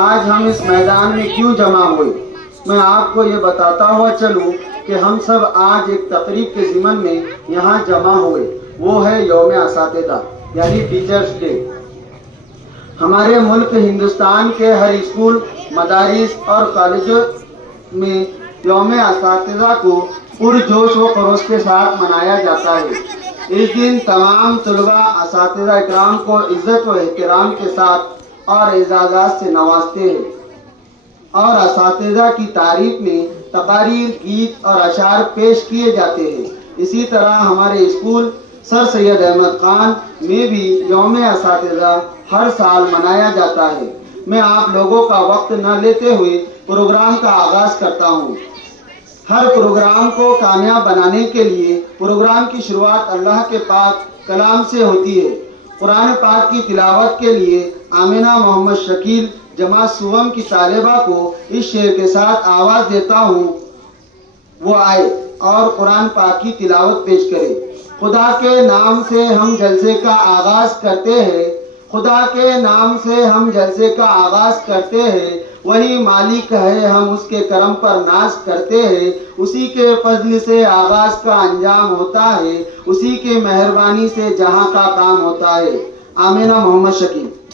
آج ہم اس میدان میں کیوں جمع ہوئے؟ میں آپ کو یہ بتاتا ہوا چلوں کہ ہم سب آج ایک تقریب کے ضمن میں یہاں جمع ہوئے، وہ ہے یوم اساتذہ یعنی ٹیچرز ڈے۔ ہمارے ملک ہندوستان کے ہر اسکول، مدارس اور کالجوں میں یوم اساتذہ کو پرجوش و خروش کے ساتھ منایا جاتا ہے۔ اس دن تمام طلباء اساتذہ اکرام کو عزت و احترام کے ساتھ اور اعزازات سے نوازتے ہیں اور اساتذہ کی تعریف میں تقاریر، گیت اور اشعار پیش کیے جاتے ہیں۔ اسی طرح ہمارے اسکول سر سید احمد خان میں بھی یوم اساتذہ ہر سال منایا جاتا ہے۔ میں آپ لوگوں کا وقت نہ لیتے ہوئے پروگرام کا آغاز کرتا ہوں۔ ہر پروگرام کو کامیاب بنانے کے لیے پروگرام کی شروعات اللہ کے پاک کلام سے ہوتی ہے۔ قرآن پاک کی تلاوت کے لیے آمنہ محمد شکیل جماعت سوم کی طالبہ کو اس شعر کے ساتھ آواز دیتا ہوں، وہ آئے اور قرآن پاک کی تلاوت پیش کرے۔ خدا کے نام سے ہم جلسے کا آغاز کرتے ہیں، خدا کے نام سے ہم جلسے کا آغاز کرتے ہیں، وہی مالک ہے ہم اس کے کرم پر ناز کرتے ہیں، اسی کے فضل سے آغاز کا انجام ہوتا ہے، اسی کے مہربانی سے جہاں کا کام ہوتا ہے۔ آمنہ محمد شکیل۔